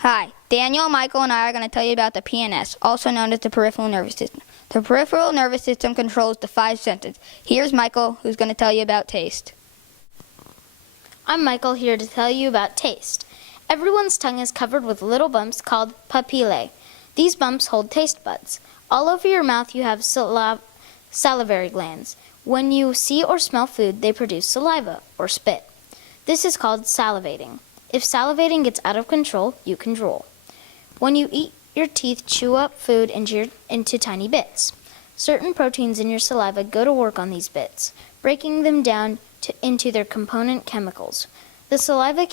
Hi, Daniel, Michael, and I are going to tell you about the PNS, also known as the peripheral nervous system. The peripheral nervous system controls the 5 senses. Here's Michael, who's going to tell you about taste. I'm Michael, here to tell you about taste. Everyone's tongue is covered with little bumps called papillae. These bumps hold taste buds. All over your mouth you have salivary glands. When you see or smell food, they produce saliva, or spit. This is called salivating. If salivating gets out of control, you can drool. When you eat, your teeth chew up food into tiny bits. Certain proteins in your saliva go to work on these bits, breaking them down into their component chemicals. The saliva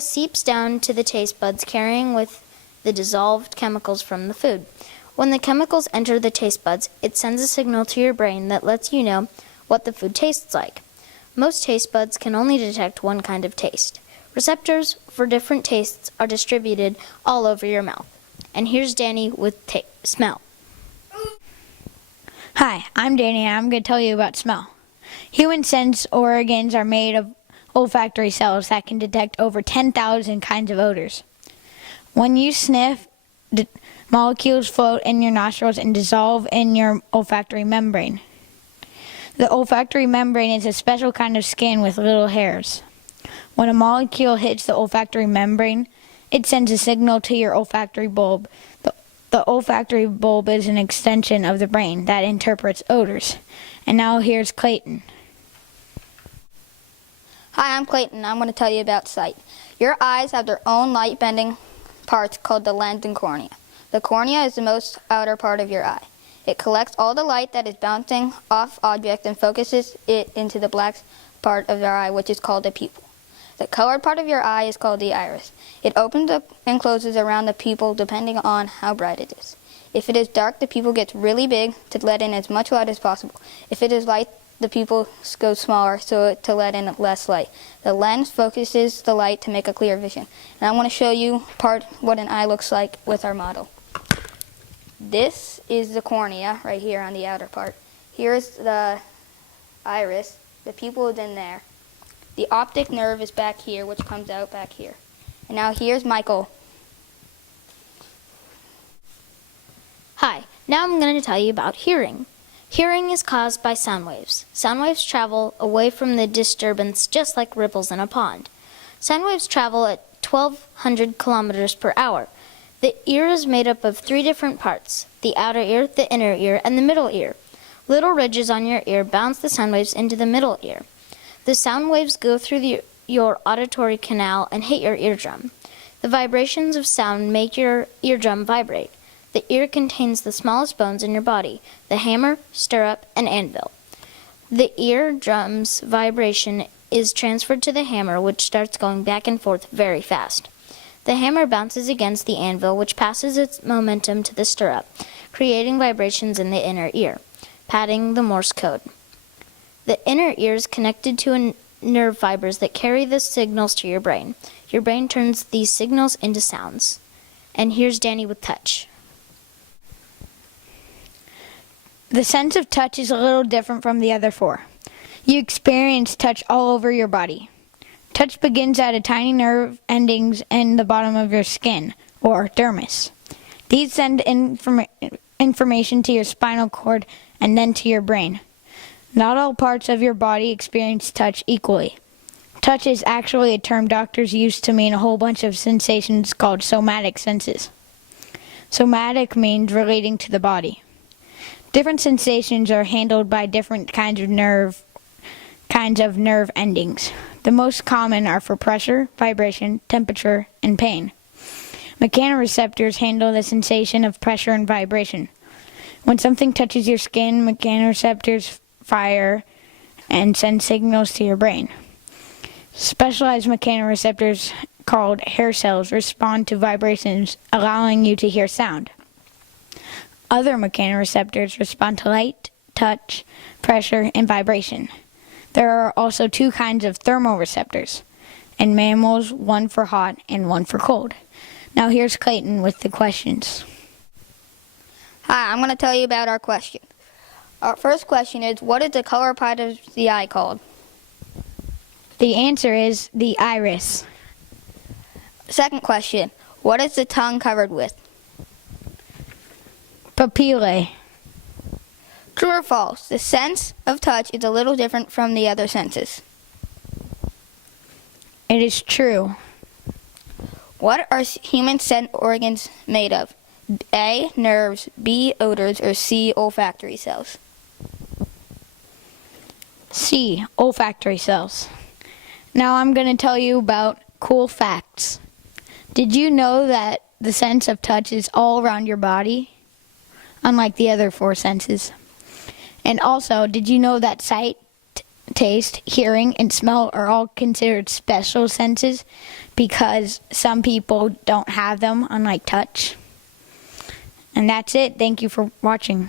seeps down to the taste buds, carrying with the dissolved chemicals from the food. When the chemicals enter the taste buds, it sends a signal to your brain that lets you know what the food tastes like. Most taste buds can only detect one kind of taste. Receptors for different tastes are distributed all over your mouth. And here's Danny with smell. Hi, I'm Danny and I'm going to tell you about smell. Human sense organs are made of olfactory cells that can detect over 10,000 kinds of odors. When you sniff, molecules float in your nostrils and dissolve in your olfactory membrane. The olfactory membrane is a special kind of skin with little hairs. When a molecule hits the olfactory membrane, it sends a signal to your olfactory bulb. The olfactory bulb is an extension of the brain that interprets odors. And now here's Clayton. Hi, I'm Clayton. I'm going to tell you about sight. Your eyes have their own light-bending parts called the lens and cornea. The cornea is the most outer part of your eye. It collects all the light that is bouncing off objects and focuses it into the black part of your eye, which is called the pupil. The colored part of your eye is called the iris. It opens up and closes around the pupil depending on how bright it is. If it is dark, the pupil gets really big to let in as much light as possible. If it is light, the pupil goes smaller to let in less light. The lens focuses the light to make a clear vision. And I want to show you what an eye looks like with our model. This is the cornea right here on the outer part. Here's the iris. The pupil is in there. The optic nerve is back here, which comes out back here. And now here's Michael. Hi, now I'm going to tell you about hearing. Hearing is caused by sound waves. Sound waves travel away from the disturbance just like ripples in a pond. Sound waves travel at 1,200 kilometers per hour. The ear is made up of 3 different parts: the outer ear, the inner ear, and the middle ear. Little ridges on your ear bounce the sound waves into the middle ear. The sound waves go through your auditory canal and hit your eardrum. The vibrations of sound make your eardrum vibrate. The ear contains the smallest bones in your body: the hammer, stirrup, and anvil. The eardrum's vibration is transferred to the hammer, which starts going back and forth very fast. The hammer bounces against the anvil, which passes its momentum to the stirrup, creating vibrations in the inner ear, padding the Morse code. The inner ear is connected to nerve fibers that carry the signals to your brain. Your brain turns these signals into sounds. And here's Danny with touch. The sense of touch is a little different from the other 4. You experience touch all over your body. Touch begins at a tiny nerve endings in the bottom of your skin, or dermis. These send information to your spinal cord and then to your brain. Not all parts of your body experience touch equally. Touch is actually a term doctors use to mean a whole bunch of sensations called somatic senses. Somatic means relating to the body. Different sensations are handled by different kinds of nerve endings. The most common are for pressure, vibration, temperature, and pain. Mechanoreceptors handle the sensation of pressure and vibration. When something touches your skin, mechanoreceptors fire and send signals to your brain. Specialized mechanoreceptors called hair cells respond to vibrations, allowing you to hear sound. Other mechanoreceptors respond to light, touch, pressure, and vibration. There are also 2 kinds of thermoreceptors. In mammals, one for hot and one for cold. Now here's Clayton with the questions. Hi, I'm going to tell you about our question. Our first question is, what is the color part of the eye called? The answer is the iris. Second question. What is the tongue covered with? Papillae. True or false? The sense of touch is a little different from the other senses. It is true. What are human scent organs made of? A. Nerves, B. Odors, or C. Olfactory cells? C. Olfactory cells. Now I'm going to tell you about cool facts. Did you know that the sense of touch is all around your body, unlike the other four senses? And also, did you know that sight, taste, hearing, and smell are all considered special senses because some people don't have them, unlike touch? And that's it. Thank you for watching.